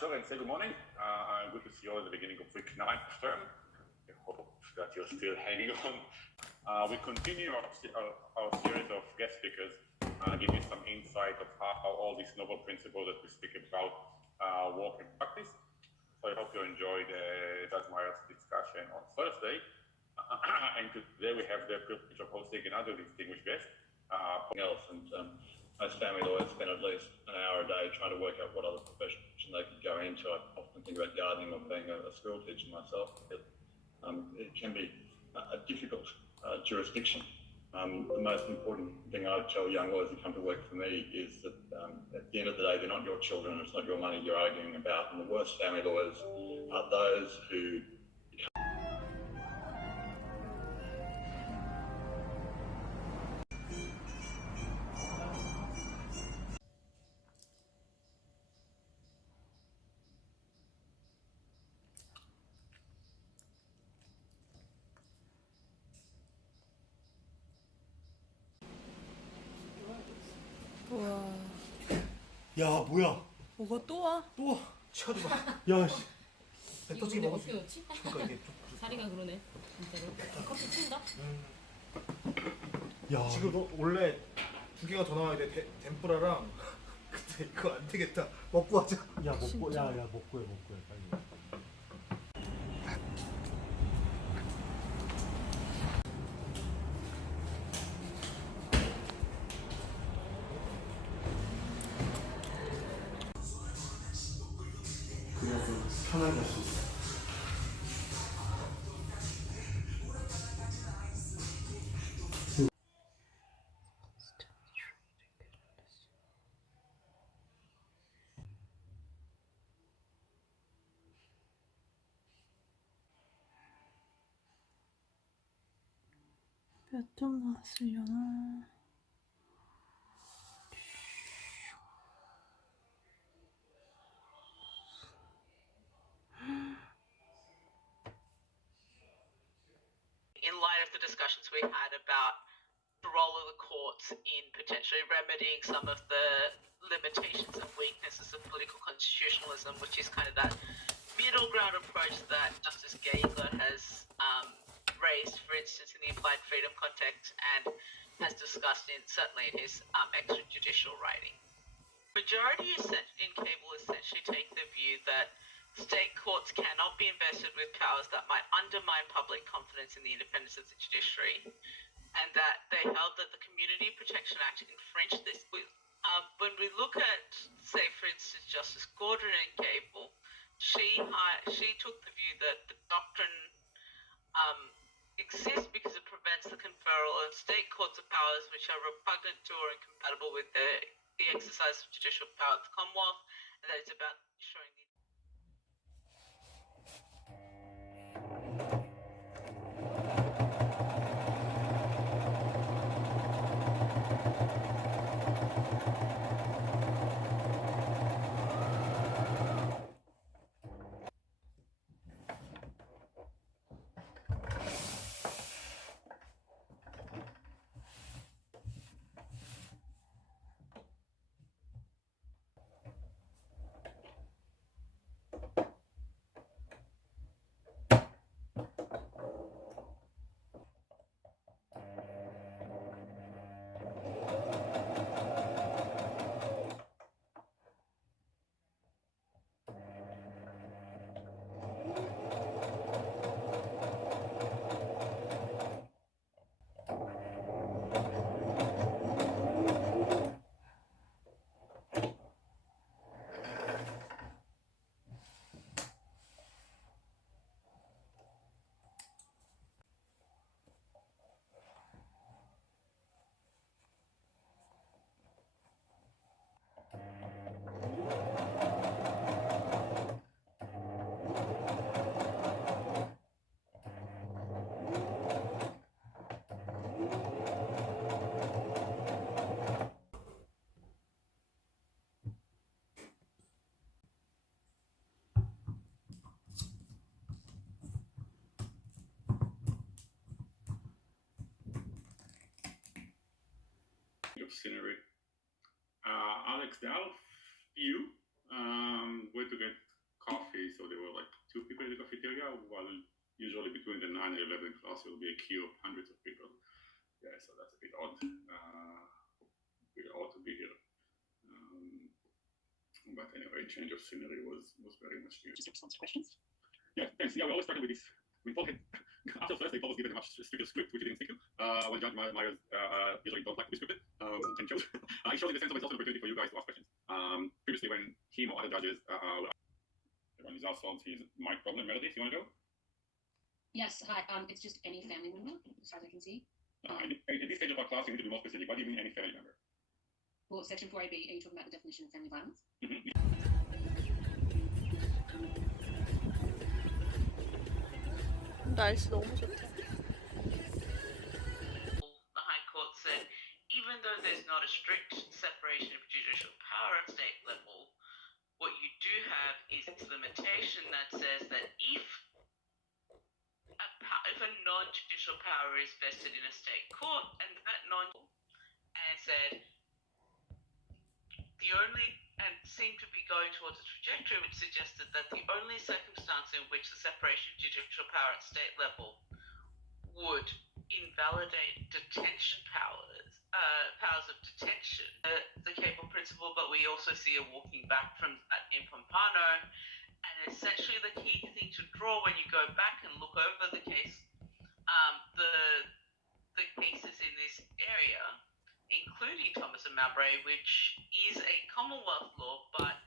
Sure, and say good morning. Good to see you all at the beginning of week 9 term. I hope that you're still hanging on. We continue our series of guest speakers, give you some insight of how all these novel principles that we speak about work in practice. So I hope you enjoyed Judge Meyer's discussion on Thursday. And today we have the privilege of hosting another distinguished guest. Else, and most family lawyers spend at least an hour a day trying to work out what other profession they could go into. I often think about gardening or being a school teacher myself. It can be a difficult jurisdiction. The most important thing I tell young lawyers who come to work for me is that at the end of the day, they're not your children, it's not your money you're arguing about, and the worst family lawyers are those who 우와. 야 뭐야 뭐가 또 와? 또 와. 치카도 봐. 야 씨. 배 터지게 먹었어. 어떻게 넣지? 그러니까 이게 좀. 자리가 그러네 진짜로. 커피 튄다? 야 지금 너 원래 2개가 더 나와야 돼. 덴뿌라랑 근데 이거 안 되겠다. 먹고 하자. 야 먹고 야 먹고 해 빨리. 그래야 좀 편하게 할 수 있어. 몇 점 나왔으려나? In light of the discussions we had about the role of the courts in potentially remedying some of the limitations and weaknesses of political constitutionalism, which is kind of that middle ground approach that Justice Gazer has raised, for instance, in the implied freedom context, and has discussed certainly in his extrajudicial writing. Majority in Cable essentially take the view that state courts cannot be invested with powers that might undermine public confidence in the independence of the judiciary, and that they held that the Community Protection Act infringed this. When we look at, say, for instance, Justice Gordon in Cable, she took the view that the doctrine exists because it prevents the conferral of state courts of powers which are repugnant to or incompatible with the exercise of judicial power of the Commonwealth, and that it's about ensuring the scenery. Alex Dal, you, where to get two people in the cafeteria, while usually between the 9 and 11 class will be a queue of hundreds of people. Yeah, so that's a bit odd. Bit odd to be here. But anyway, change of scenery was very much new. Just a response to questions. Yeah, thanks. Yeah, we always started with this. We thought after Thursday, Paul was given a much stricter script, which he didn't stick to. When Judge Myers usually don't like to be scripted, and chose. It shows in the sense of it's also an opportunity for you guys to ask questions. Previously, when him or other judges everyone is asked his mic problem, Meredith, you want to go? Yes, hi. It's just any family member, as far as I can see. At this stage of our class, you need to be more specific. What do you mean, any family member? Well, section 4AB, are you talking about the definition of family violence? 날씨 너무 좋다. The High Court said, even though there's not a strict separation of judicial power at state level, what you do have is a limitation that says that if a non-judicial power is vested in a state court, and that and said the only, and seemed to be going towards a trajectory which suggested that the only circumstance in which the separation of judicial power at state level would invalidate detention powers of detention, the cable principle, but we also see a walking back from that in Pompano. And essentially the key thing to draw when you go back and look over the case, the cases in this area, including Thomas and Mowbray, which is a Commonwealth law, but